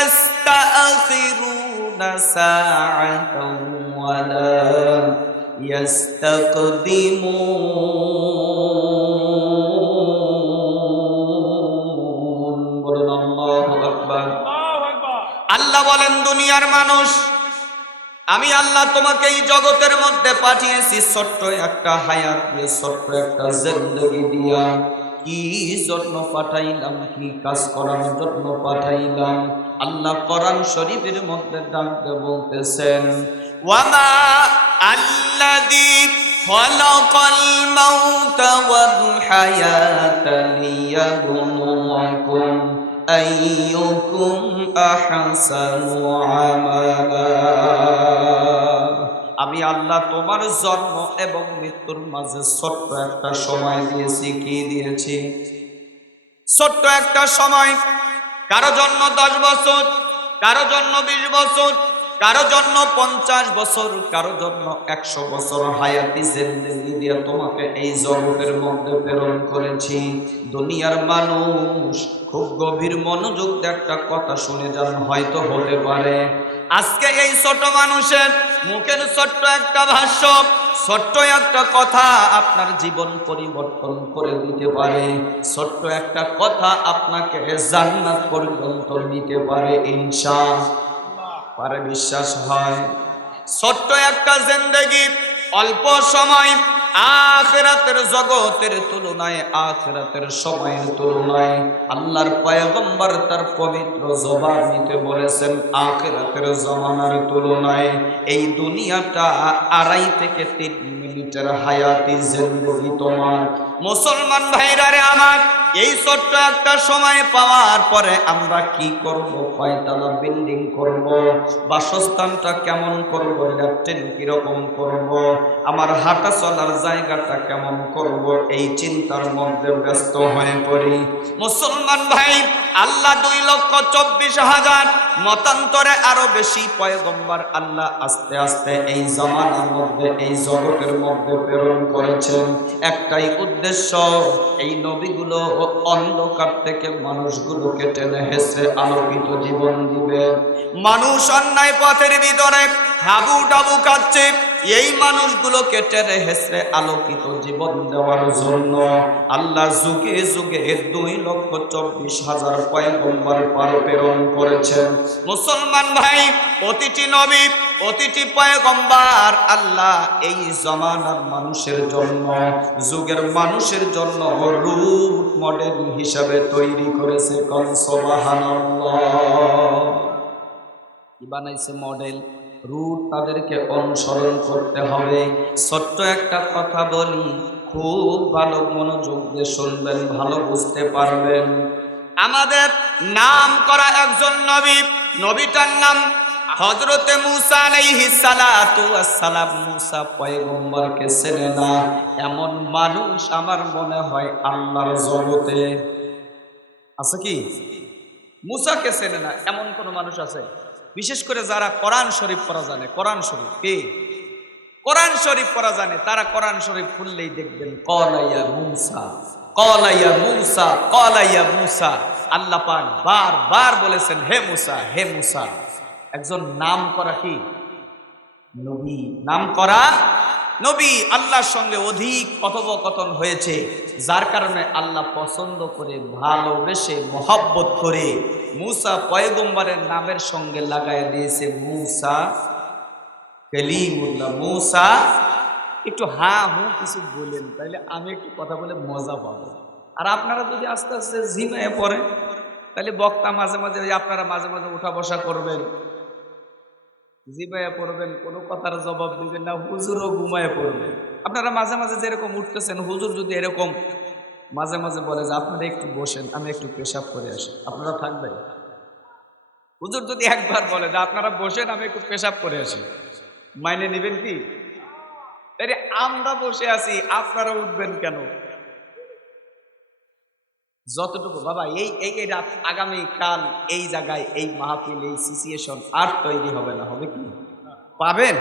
ইস্তাখিরুনা সাআতাও ওয়ালা ইস্তাকদিমুন। বলুন আল্লাহু আকবার। আল্লাহ বলেন, দুনিয়ার মানুষ, আমি আল্লাহ তোমাকে এই জগতের মধ্যে পাঠিয়েছি ছোট্ট একটা হায়াত দিয়ে, ছোট্ট একটা জিন্দেগি দিয়া। কি জন্য পাঠাইলাম, কি কাজ করার জন্য পাঠাইলাম? আল্লাহ কোরআন শরীফের মধ্যে ডাকতে বলতেছেন, ওয়ামা আল্লাযী খালাকাল মাউতা ওয়াল হায়াতা লিয়াবলুয়াকুম আইয়ুকুম আহসানু আমালা। আমি আল্লাহ তোমার জন্ম এবং মৃত্যুর মাঝে ছোট্ট একটা সময় দিয়েছি। কি দিয়েছি? ছোট্ট একটা সময়। কারো জন্য 10 বছর, কারো জন্য 20 বছর, কারো জন্য 50 বছর, কারো জন্য 100 বছর হায়াতি জিন্দেগি দিয়ে তোমাকে এই জগতের মধ্যে প্রেরণ করেছি। দুনিয়ার মানুষ, খুব গভীর মনোযোগ দিয়ে একটা কথা শুনে যান, হয়তো হতে পারে আজকে এই ছোট মানুষের মুখের ছোট্ট একটা ভাষ্য, ছোট্ট একটা কথা আপনার জীবন পরিবর্তন করে দিতে পারে। ছোট্ট একটা কথা আপনাকে জান্নাত পর্যন্ত নিতে পারে ইনশাআল্লাহ। পারে, বিশ্বাস হয়? ছোট্ট একটা জিন্দেগি, অল্প সময়, আখিরাতের জগতের তুলনায়, আখিরাতের সময়ের তুলনায় আল্লাহর পয়গম্বর তার পবিত্র জবানিতে বলেছেন, আখিরাতের জমানার তুলনায় এই দুনিয়াটা 2.5 থেকে 3 মিনিটের হায়াতি জিন্দেগি তোমার। মুসলমান ভাইরা রে আমার, এই ছোট্ট একটা সময় পাওয়ার পরে আমরা কি করব? কয়তলা বিল্ডিং করব, বাসস্থানটা কেমন করব, ল্যাট্রিন কিরকম করব, আমার হাঁটা চলার জায়গাটা কেমন করব, এই চিন্তার মধ্যে ব্যস্ত হয়ে পড়ি। মুসলমান ভাই, আল্লাহ 2,24,000 মতান্তরে আরো বেশি পয়গম্বর আল্লাহ আস্তে আস্তে এই জামানার মধ্যে, এই জগতের মধ্যে প্রেরণ করেছেন। একটাই উদ্দেশ্য, এই নবীগুলো অন্ধকার থেকে মানুষগুলোকে টেনে হেসে আলোকিত জীবন দিবে। মানুষ অন্যায় পথের ভিতরে হাবু ডাবু খাচ্ছে, এই মানুষগুলোকে টেনে হেসে আলোকিত জীবন দেওয়ার জন্য আল্লাহ যুগে যুগে 2,24,000 পয়গম্বর প্রেরণ করেছেন। মুসলমান ভাই, প্রতিটি নবী, প্রতিটি পয়গম্বর আল্লাহ এই জামানার মানুষের জন্য, যুগের মানুষের জন্য রূপ মডেল হিসাবে তৈরি করেছে। কোন সুবহানাল্লাহ! কি বানাইছে? মডেল, রূপ। তাদেরকে অনুসরণ করতে হবে। ছোট্ট একটা কথা বলি, খুব ভালো মনোযোগ দিয়ে শুনবেন, ভালো বুঝতে পারবেন। আমাদের নাম করা একজন নবী, নবীটার নাম হযরতে মূসা আলাইহিস সালাতু ওয়াস সালাম। মূসা পয়গম্বরকে চেনে না এমন মানুষ আমার মনে হয় আল্লাহর জগতে আছে কি? মূসাকে চেনে না এমন কোন মানুষ আছে? বিশেষ করে যারা কোরআন শরীফ পড়া জানে, কোরআন শরীফ কে? কোরআন শরীফ পড়া জানে তারা কোরআন শরীফ খুললেই দেখবেন ক্বালা ইয়া মূসা, ক্বালা ইয়া মূসা, ক্বালা ইয়া মূসা। আল্লাহ পাক বারবার বলেছেন, হে মূসা, হে মূসা। একজন নাম করা কি নবী, নাম করা নবী, আল্লাহর সঙ্গে অধিক কথোপকথন হয়েছে, যার কারণে আল্লাহ পছন্দ করে, ভালোবেসে, মহব্বত করে মূসা পয়গম্বরের নামের সঙ্গে লাগায় দিয়েছে মূসা কালিমুল্লাহ। মূসা, একটু হা হু কিছু বলেন, তাইলে আমি একটু কথা বলে মজা পাবো। আর আপনারা যদি আস্তে আস্তে ঝিমায় পড়ে, তাহলে বক্তা মাঝে মাঝে, আপনারা মাঝে মাঝে উঠা বসা করবেন, জিবাইয়া পড়বেন, কোনো কথার জবাব দিবেন না, হুজুরও ঘুমায় পড়বেন। আপনারা মাঝে মাঝে যেরকম উঠতেছেন, হুজুর যদি এরকম মাঝে মাঝে বলে যে আপনারা একটু বসেন, আমি একটু পেশাব করে আসি, আপনারা থাকবেন? হুজুর যদি একবার বলে যে আপনারা বসেন, আমি একটু পেশাব করে আসি, মাইনে নেবেন কি? তাই আমরা বসে আছি, আপনারা উঠবেন কেন? যতটুকু বাবা, এই রাত, আগামী কাল এই জায়গায়, এই মাহফিল, এই সিচুয়েশন আর তৈরি হবে না। হবে কি? পাবেন?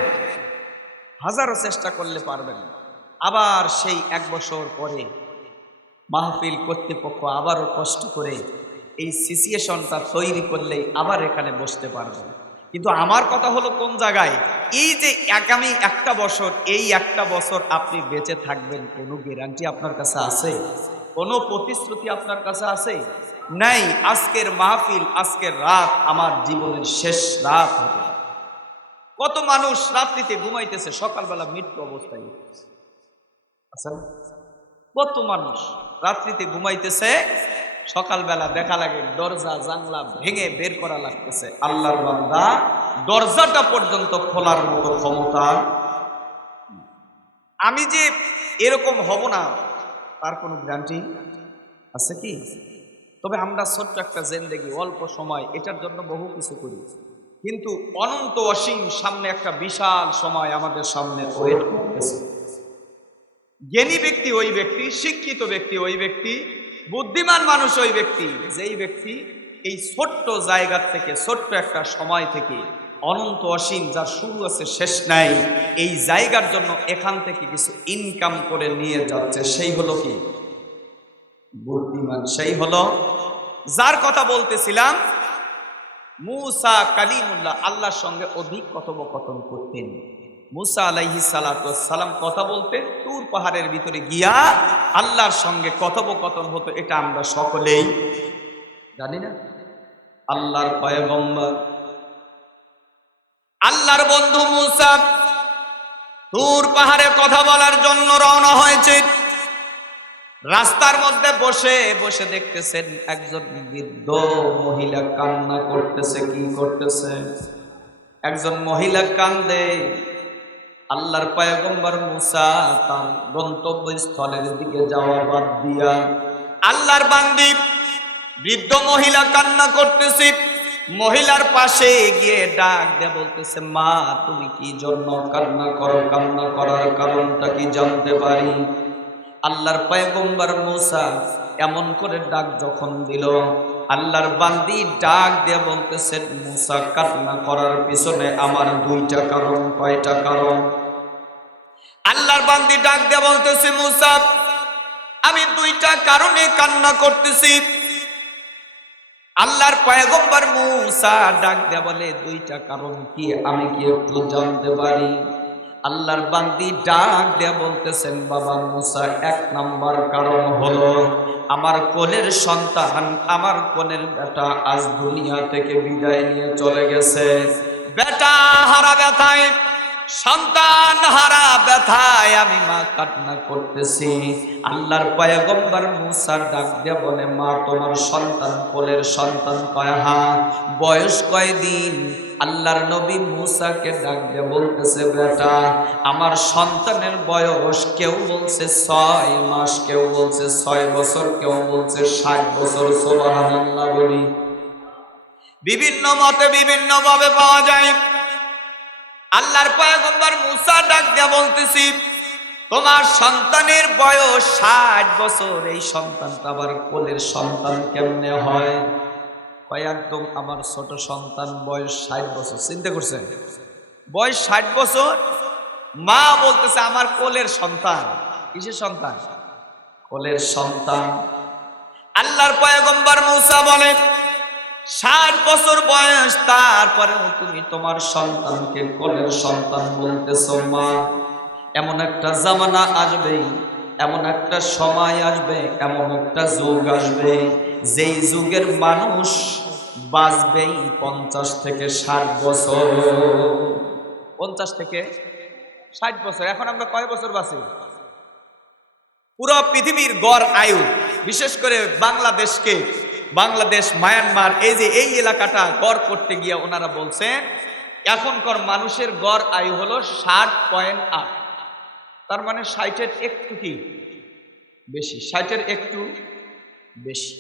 হাজারো চেষ্টা করলে পারবেন। আবার সেই 1 বছর পরে মাহফিল কর্তৃপক্ষ আবারও কষ্ট করে এই সিচুয়েশনটা তৈরি করলেই আবার এখানে বসতে পারবেন। কিন্তু আমার কথা হলো কোন জায়গায়, এই যে আগামী একটা বছর, এই একটা বছর আপনি বেঁচে থাকবেন, কোনো গ্যারান্টি আপনার কাছে আছে? কোনো প্রতিশ্রুতি আপনার কাছে আছে? নাই। আজকের মাহফিল, আজকের রাত আমার জীবনের শেষ রাত হবে। কত মানুষ রাত্রিতে ঘুমাইতেছে, সকালবেলা মৃত্যু অবস্থায় আছেন। কত মানুষ রাত্রিতে ঘুমাইতেছে, সকালবেলা দেখা লাগে দরজা জানলা ভেঙে বের করা লাগতেছে। আল্লাহর বান্দা, দরজাটা পর্যন্ত খোলার মতো ক্ষমতা। আমি যে এরকম হব না তার কোনো গ্যারান্টি আছে কি? তবে আমরা ছোট্ট একটা জিন্দেগি, অল্প সময়, এটার জন্য বহু কিছু করি, কিন্তু অনন্ত অসীম সামনে একটা বিশাল সময় আমাদের সামনে ওয়েট করতেছে। জ্ঞানী ব্যক্তি ওই ব্যক্তি, শিক্ষিত ব্যক্তি ওই ব্যক্তি, বুদ্ধিমান মানুষ ওই ব্যক্তি, যেই ব্যক্তি এই ছোট্ট জায়গা থেকে, ছোট্ট একটা সময় থেকে অনন্ত অসীম, যার শুরু আছে শেষ নাই, এই জায়গার জন্য এখান থেকে কিছু ইনকাম করে নিয়ে যাচ্ছে। সেই হলো কি? বুদ্ধিমান। সেই হলো যার কথা বলতেছিলাম, মুসা কালিমুল্লাহ আল্লাহর সঙ্গে অধিক কথোপকথন করতেন। মুসা আলাইহিস সালাতু ওয়াস সালাম কথা বলতেন, তুর পাহাড়ের ভিতরে গিয়া আল্লাহর সঙ্গে কথোপকথন হতো। এটা আমরা সকলেই জানি না? আল্লাহর পয়গম্বর, আল্লাহর বন্ধু মুসা তুর পাহাড়ে কথা বলার জন্য রওনা হয়েছে। রাস্তার মধ্যে বসে বসে দেখতেছেন একজন বৃদ্ধ মহিলা কান্না করতেছে। কি করতেছে? একজন মহিলা কান্দে। আল্লাহর পয়গম্বর মুসা তার গন্তব্যস্থলের দিকে যাওয়া বাদ দিয়া, আল্লাহর বান্দি বৃদ্ধ মহিলা কান্না করতেছে, মহিলার পাশে গিয়ে ডাক দিয়ে বলতেছে, মা তুমি কি জন্য কান্না করো? কান্না করার কারণটা কি জানতে পারি? আল্লাহর পয়গম্বর মুসা এমন করে ডাক যখন দিল, আল্লাহর বান্দি ডাক দিয়ে বলতেছেন, মুসা কান্না করার পিছনে আমার দুইটা কারণ। কয়টা কারণ? আল্লাহর বান্দি ডাক দিয়ে বলতেছে, মুসা আমি দুইটা কারণে কান্না করতেছি। আল্লাহর পয়গম্বর মুসা ডাক দিয়ে বলে, দুইটা কারণ কি, আমি কি একটু জানতে পারি? আল্লাহর বান্দি ডাক দিয়ে বলতেছেন, বাবা মুসা, এক নাম্বার কারণ হলো আমার কোলের সন্তান, আমার কোলের বেটা আজ দুনিয়া থেকে বিদায় নিয়ে চলে গেছে। বেটা হারা ব্যথায়, সন্তান হারা ব্যথায় আমি মা কান্না করতেছি। আল্লাহর পয়গম্বর মুসা ডাক দিয়ে বলে, মা তোমার সন্তান, কোলের সন্তান কয়? হ্যাঁ। বয়স কয়দিন? আল্লাহর নবী মুসাকে ডাক দিয়ে বলতেছে, বেটা আমার সন্তানের বয়স কেউ বলছে 6 মাস, কেউ বলছে 6 বছর, কেউ বলছে 60 বছর। সুবহানাল্লাহ বলি। বিভিন্ন মতে বিভিন্ন ভাবে পাওয়া যায়। আল্লাহর পয়গম্বর মুসা ডাক দিয়ে বলতেছি, তোমার সন্তানের বয়স 60 বছর, এই সন্তানটা আবার কোলের সন্তান কেমনে হয়? একদম আমার ছোট সন্তান, বয়স 60 বছর। চিন্তা করছেন? বয়স 60 বছর, মা বলতেছে আমার কোলের সন্তান। কিসের সন্তান? কোলের সন্তান। আল্লাহর পয়গম্বর মুসা বলেন, 60 বছর বয়স, তারপরেও তুমি তোমার সন্তানকে কোলের সন্তান বলতেছো। মা এমন একটা জামানা আসবে, এমন একটা সময় আসবে, এমন একটা যুগ আসবে, যেই যুগের মানুষ বাঁচবেই 50 থেকে 60 বছর। 50 থেকে 60 বছর। এখন আমরা কয় বছর বাঁচি? পুরো পৃথিবীর গড় আয়ু, বিশেষ করে বাংলাদেশকে, বাংলাদেশ, মায়ানমার, এই যে এই এলাকাটা গড় করতে গিয়ে ওনারা বলছেন এখনকার মানুষের গড় আয়ু হলো 60.8। তার মানে 60-এর একটু কি বেশি, 60-এর একটু বেশি।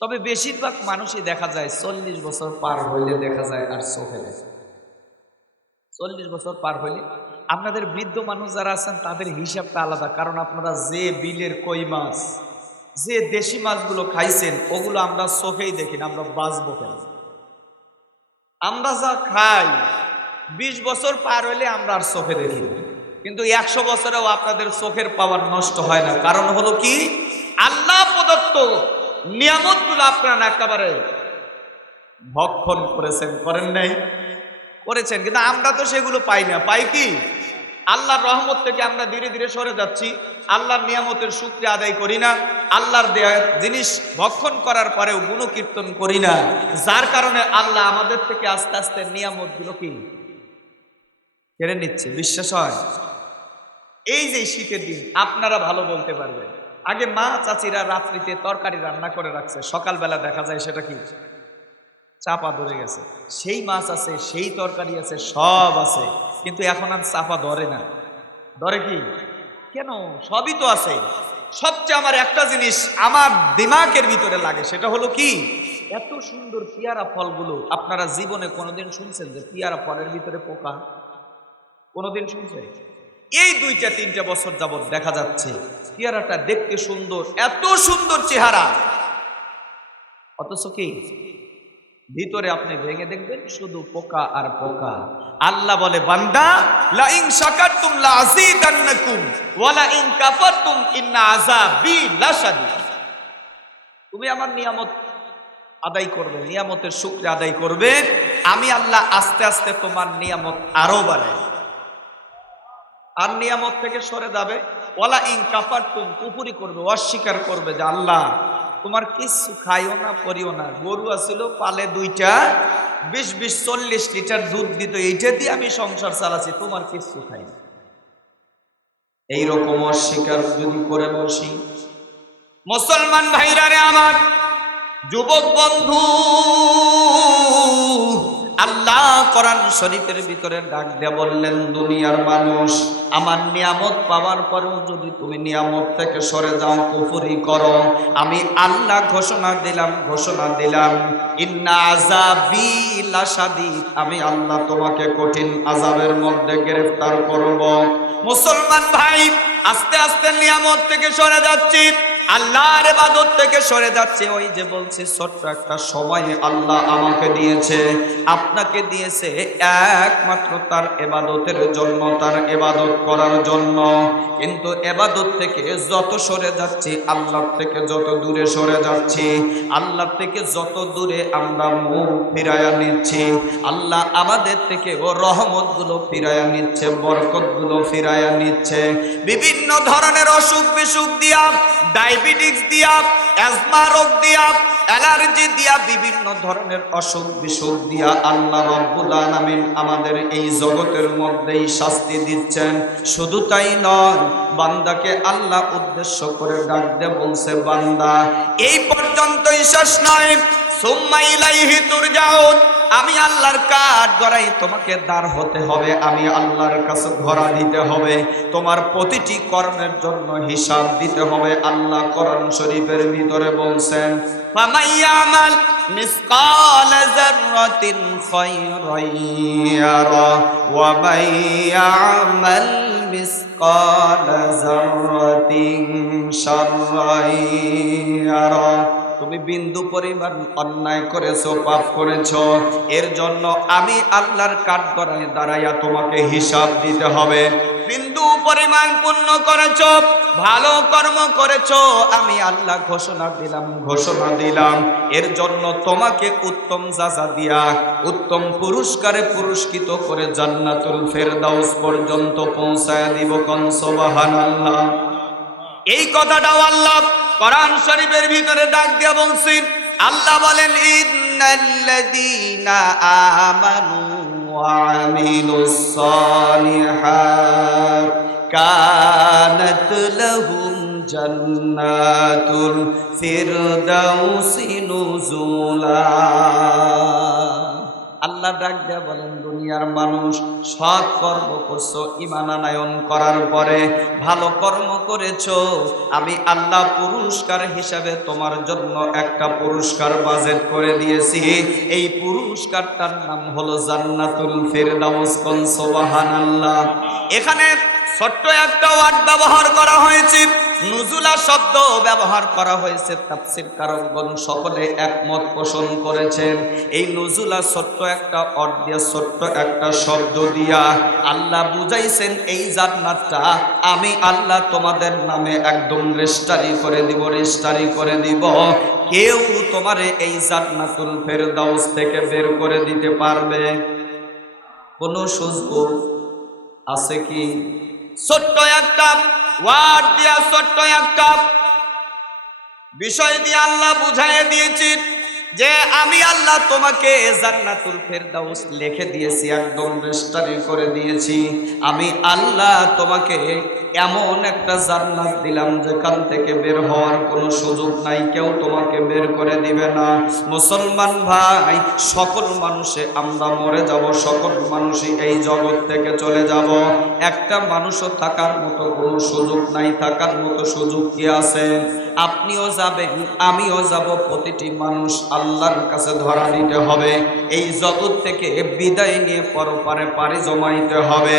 তবে বেশিরভাগ মানুষই দেখা যায় 40 বছর পার হইলে দেখা যায় আর চোখে দেখে। 40 বছর পার হইলে। আপনাদের বৃদ্ধ মানুষ যারা আছেন তাদের হিসাবটা আলাদা, কারণ আপনারা যে বিলের কই মাছ, যে দেশি মাছগুলো খাইছেন ওগুলো আমরা চোখেই দেখি না, আমরা বাঁচবো কেন? আমরা যা খাই 20 বছর পার হইলে আমরা আর চোখে দেখি, কিন্তু 100 বছরেও আপনাদের চোখের পাওয়ার নষ্ট হয় না। কারণ হলো কি? আল্লাহ প্রদত্ত নিয়ামতগুলো আপনারা একেবারে ভক্ষণ করেছেন, করেন নাই? করেছেন, কিন্তু আমরা তো সেগুলো পাই না। পাই কি? আল্লাহর রহমত থেকে আমরা ধীরে ধীরে সরে যাচ্ছি। আল্লাহর নিয়ামতের শুকরিয়া আদায় করি না। আল্লাহর দেয়া জিনিস ভক্ষণ করার পরেও গুণকীর্তন করি না, যার কারণে আল্লাহ আমাদের থেকে আস্তে আস্তে নিয়ামতগুলো কি কেড়ে নিচ্ছে। বিশ্বাস হয়? এই যে শীতের দিন আপনারা ভালো বলতে পারবেন, আগে মা চাচিরা রাত্রিতে তরকারি রান্না করে রাখছে, সকালবেলা দেখা যায় সেটা কি চাপা ধরে গেছে। সেই মাছ আছে, সেই তরকারি আছে, সব আছে, কিন্তু এখন আর চাপা ধরে না। ধরে কি? কেন? সবই তো আছে। সবচেয়ে আমার একটা জিনিস আমার দিমাগের ভিতরে লাগে, সেটা হলো কি, এত সুন্দর পেয়ারা ফলগুলো আপনারা জীবনে কোনোদিন শুনছেন যে পেয়ারা ফলের ভিতরে পোকা? কোনোদিন শুনছেন? এই 2-3 বছর যাবত দেখা যাচ্ছে পেয়ারাটা দেখতে সুন্দর, এত সুন্দর চেহারা, অথচ কি ভিতরে আপনি ভেঙে দেখবেন শুধু পোকা আর পোকা। আল্লাহ বলে, বান্দা লা ইন শাকারতুম লা আযীদান্নাকুম ওয়া লা ইন কাফারতুম ইন্না আযাবি লাশাদীদ। তুমি আমার নিয়ামত আদায় করবে, নিয়ামতের শুকরিয়া আদায় করবে, আমি আল্লাহ আস্তে আস্তে তোমার নিয়ামত আরো বাড়াই। আর নিয়ামত থেকে সরে যাবে, ওয়ালা ইন কাফারতুম, কুফরি করবে, অস্বীকার করবে যে আল্লাহ তোমার কিছু খাইও না, পরিও না। গরু আছিল পালে 2টা, 20-40 লিটার দুধ দিত, এইটা দিয়ে আমি সংসার চালাচ্ছি, তোমার কিছু খাই না। এইরকম অস্বীকার যদি করে বসি, মুসলমান ভাইরা রে আমার, যুবক বন্ধু, আল্লাহ কোরআন শরীফের ভিতরে ডাক দিয়ে বললেন, দুনিয়ার মানুষ, আমার নিয়ামত পাওয়ার পরেও যদি তুমি নিয়ামত থেকে সরে যাও, কুফরি করো, আমি আল্লাহ ঘোষণা দিলাম ইন্না আযাবি লাশাদীদ, আমি আল্লাহ তোমাকে কঠিন আযাবের মধ্যে গ্রেফতার করব। মুসলমান ভাই, আস্তে আস্তে নিয়ামত থেকে সরে যাচ্ছি, আল্লাহর ইবাদত থেকে সরে যাচ্ছে। ওই যে বলছি, ছোট্ট একটা সময় আল্লাহ আমাকে দিয়েছে, আপনাকে দিয়েছে একমাত্র তার ইবাদতের জন্য, তার ইবাদত করার জন্য। কিন্তু ইবাদত থেকে যত সরে যাচ্ছি, আল্লাহ থেকে যত দূরে সরে যাচ্ছি, আল্লাহ থেকে যত দূরে আমরা মুখ ফিরাইয়া নিচ্ছি, আল্লাহ আমাদের থেকে ও রহমতগুলো ফিরাইয়া নিচ্ছে, বরকতগুলো ফিরাইয়া নিচ্ছে। বিভিন্ন ধরনের অসুখ বিসুখ দিয়া, ডায়াবেটিস দিয়া, অ্যাজমা রোগ দিয়া, অ্যালার্জি দিয়া, বিভিন্ন ধরনের অসুখ বিসুখ দিয়া আল্লাহ রব্বুল আলামিন আমাদের এই জগতের মধ্যেই শাস্তি দিচ্ছেন। শুধু তাই নয়, বান্দাকে আল্লাহ উদ্দেশ্য করে ডাক দিয়ে বলছে, বান্দা এই পর্যন্তই শেষ নয়, সুম্মা ইলাইহি তুরজাউন, আমি আল্লাহর কাঠ গড়াই, তোমাকে দাঁড় হতে হবে, আমি আল্লাহর কাছে ধরা দিতে হবে, তোমার প্রতিটি কর্মের জন্য হিসাব দিতে হবে। আল্লাহ কোরআন শরীফের ভিতরে বলছেন, ফামান ইয়ামাল মিসকাল যাররাতিন খায়রান ইয়ারা ওয়া মান ইয়ামাল মিসকাল যাররাতিন শাররান ইয়ারা। তুমি বিন্দু পরিমাণ অন্যায় করেছো, পাপ করেছো, এর জন্য আমি আল্লাহর কাঠগড়ায় দাঁড়াইয়া তোমাকে হিসাব দিতে হবে। বিন্দু পরিমাণ পুণ্য করেছো, ভালো কর্ম করেছো, আমি আল্লাহ ঘোষণা দিলাম, এর জন্য তোমাকে উত্তম যাজা দিয়া, উত্তম পুরস্কারে পুরস্কৃত করে জান্নাতুল ফেরদাউস পর্যন্ত পৌঁছায় দিব। কোন সুবহানাল্লাহ। এই কথাটাও আল্লাহ কোরআন শরীফের ভিতরে ডাক দিয়া বলছেন। আল্লাহ বলেন, ইন্নাল্লাযীনা আমানু ওয়া আমিলুস সালিহাত কানাত লাহুম জান্নাতুল ফিরদাউসি নুজুলা। আল্লাহ ডাক দিয়া বলেন, দুনিয়ার মানুষ, সৎ কর্ম করছো, ঈমান আনয়ন করার পরে ভালো কর্ম করেছো, আমি আল্লাহ পুরস্কার হিসাবে তোমার জন্য একটা পুরস্কার বাজেট করে দিয়েছি। এই পুরস্কারটার নাম হলো জান্নাতুল ফিরদাউস। কোন সুবহানাল্লাহ। এখানে ছোট্ট একটা ওয়ার্ড ব্যবহার করা হয়েছে, নুজুলা শব্দ ব্যবহার করা হয়েছে, তাফসীর কারকগণ সকলে একমত পোষণ করেছেন। এই নুজুলা ছোট্ট একটা অর্থ দিয়া, ছোট্ট একটা শব্দ দিয়া আল্লাহ বুঝাইছেন এই জান্নাতটা আমি আল্লাহ তোমাদের নামে একদম রেজিস্ট্রি করে দিব, রেজিস্ট্রি করে দিব। কেউ তোমারে এই জান্নাতুল ফেরদাউস থেকে বের করে দিতে পারবে কোন সুযোগ আছে কি? ছোট্ট একটা ওয়ার্ড দিয়া, ছোট্ট একটা বিষয় দিয়ে আল্লাহ বুঝাইয়ে দিয়েছেন যে আমি আল্লাহ তোমাকে জান্নাতুল ফেরদাউস লিখে দিয়েছি, একদম রেজিস্ট্রি করে দিয়েছি। আমি আল্লাহ তোমাকে এমন একটা জান্নাত দিলাম যেখান থেকে বের হওয়ার কোনো সুযোগ নাই, কেউ তোমাকে বের করে দিবে না। মুসলমান ভাই, সকল মানুষে আমরা মরে যাব, সকল মানুষই এই জগৎ থেকে চলে যাব। একটা মানুষও থাকার মতো কোনো সুযোগ নাই। থাকার মতো সুযোগ কি আছে? আপনিও যাবেন, আমিও যাব। প্রতিটি মানুষ আল্লাহর কাছে ধরা দিতে হবে, এই জগৎ থেকে বিদায় নিয়ে পরপারে পাড়ি জমাইতে হবে।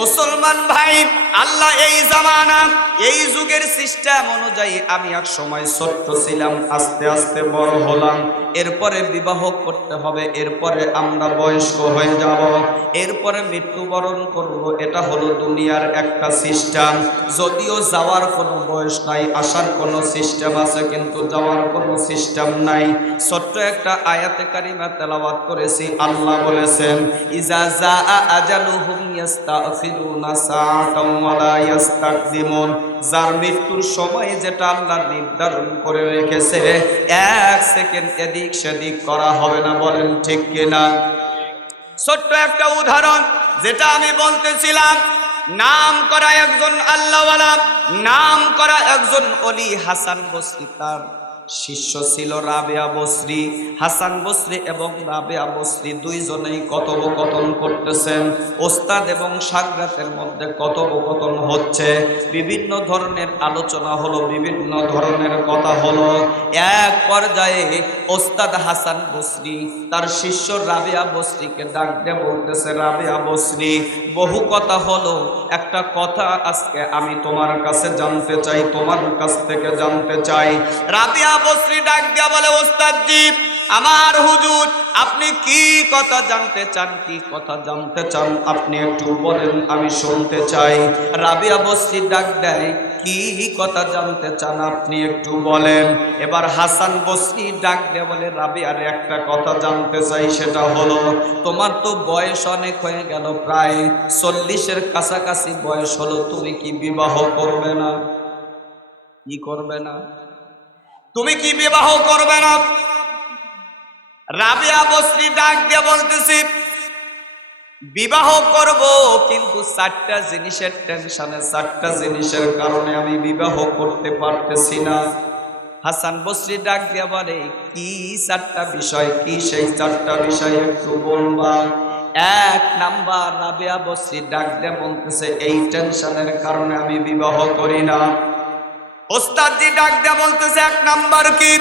মুসলমান ভাই, আল্লাহ এই জামানা, এই যুগের সিস্টেম অনুযায়ী আমি এক সময় ছোট্ট ছিলাম, আস্তে আস্তে বড় হলাম, এরপরে বিবাহ করতে হবে, এরপরে আমরা বয়স্ক হয়ে যাব, এরপরে মৃত্যুবরণ করব। এটা হলো দুনিয়ার একটা সিস্টেম। যদিও যাওয়ার কোনো বয়স নাই, আসার কোনো সিস্টেম আছে, কিন্তু যাওয়ার কোনো সিস্টেম নাই। ছোট্ট একটা আয়াতে কারিমা তেলাওয়াত করেছি। আল্লাহ বলেছেন, ইজা জাআ আজালুহুম ইস্তাগফিরুনা সাআতাও ওয়া লা ইস্তাকদিমুন। যার মৃত্যুর সময় যেটা আল্লাহ নির্ধারণ করে রেখেছে, এক সেকেন্ড এদিক সেদিক করা হবে না। বলেন ঠিক কিনা? ছোট্ট একটা উদাহরণ যেটা আমি বলতেছিলাম, নাম করা একজন আল্লাহওয়ালা, নাম করা একজন ওলি হাসান বসরি, তার শিষ্য ছিল রাবেয়া বসরি। হাসান বসরি এবং রাবেয়া বসরি দুইজনেই কথোপকথন করতেছেন। ওস্তাদ এবং শাগরাতের মধ্যে কথোপকথন হচ্ছে, বিভিন্ন ধরনের আলোচনা হলো, বিভিন্ন ধরনের কথা হলো। এক পর্যায়ে ওস্তাদ হাসান বসরি তার শিষ্য রাবেয়া বসরিকে ডাক দিয়ে বলতেছে, রাবেয়া বসরি, বহু কথা হলো, একটা কথা আজকে আমি তোমার কাছে জানতে চাই, তোমার কাছ থেকে জানতে চাই। রাবেয়া বসরি ডাক দিয়া বলে, ওস্তাদজি, আমার হুজুর, আপনি কি কথা জানতে চান? কি কথা জানতে চান আপনি একটু বলেন, আমি শুনতে চাই। রাবেয়া বসরি ডাক দেয়, কি কথা জানতে চান আপনি একটু বলেন। এবার হাসান বসরি ডাক দিয়ে বলে, রাবেয়ার একটা কথা জানতে চাই, সেটা হলো, তোমার তো বয়স অনেক হয়ে গেল, প্রায় 40-এর কাছাকাছি বয়স হলো, তুমি কি বিবাহ করবে না? কি করবে না? তুমি কি বিবাহ করবে না? রাবেয়া বসরি ডাক দিয়ে বলতেছি, বিবাহ করব, কিন্তু 4টা জিনিসের টেনশনে, 4টা জিনিসের কারণে আমি বিবাহ করতে পারতেছি না। হাসান বসরি ডাক দিয়া বলে, কি 4টা বিষয়? কি সেই 4টা বিষয় একটু বলবা? 1 নাম্বার, রাবেয়া বসরি ডাক দিয়া বলতেছে, এই টেনশনের কারণে আমি বিবাহ করি না। ওস্তাদজি ডাক দিয়া বলতেছে, 1 নাম্বার কি?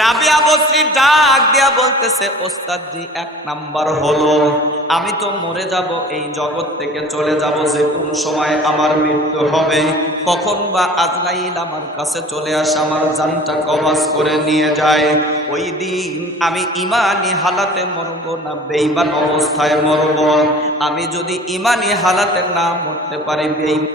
রাবেয়া বসরি ডাক দিয়া বলতেছে, ওস্তাদজি 1 নাম্বার হলো, আমি তো মরে যাব, এই জগৎ থেকে চলে যাব, যে কোন সময় আমার মৃত্যু হবে। কখন বা আজরাইল আমার কাছে চলে আসে, আমার জানটা কবজ করে নিয়ে যায়। ওই দিন আমি ইমানি হালাতে মরব না বেঈমান অবস্থায় মরব। আমি যদি ইমানি হালাতে না মরতে পারি, বেঈমান